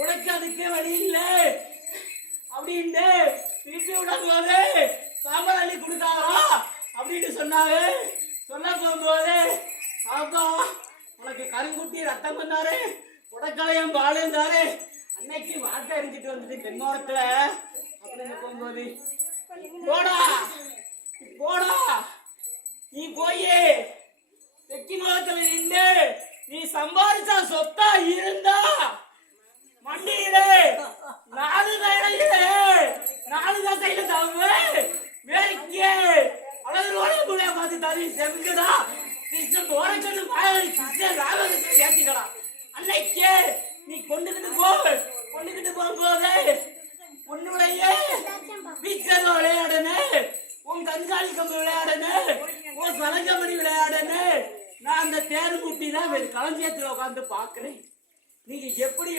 உனக்கு அதுக்கு வழி இல்லை அப்படின்னு திருப்பி விடும்போது சாம்பார் அள்ளி கொடுத்தாரா அப்படின்னு சொன்னாங்க. சொல்ல போகும்போது பாப்பா உனக்கு கருங்குட்டி ரத்தம் பண்ணாரு, உடக்கலையும் பால் இருந்தாரு, அன்னைக்கு வாட்டை எரிஞ்சிட்டு வந்துட்டு தென்மோரத்துல அப்படின்னு போகும்போது போடா போடா நீ போய் தெக்கி முகத்துல நின்று நீ சம்பாதிச்சா சொத்தா இருந்தா மண்டியிலே 4 தசையில தவிர வேலைக்கு அழகு பார்த்து தவி செங்குதா கிருஷ்ணன் ஓரக்கண்ணு மாயவரி கிருஷ்ணன் ராமகிருஷ்ணன் சேர்த்துக்கடா. அன்னைக்கு நீ கொண்டுகிட்டு போகும்போது உன்னுடைய பீச்சர்ல விளையாடணும், உன் கண்காணி கம்பு விளையாடணும், உன் சலங்கமணி விளையாடணும். நான் அந்த தேர் குட்டி தான் களஞ்சியத்துல உட்காந்து பாக்குறேன். நீங்க எப்படி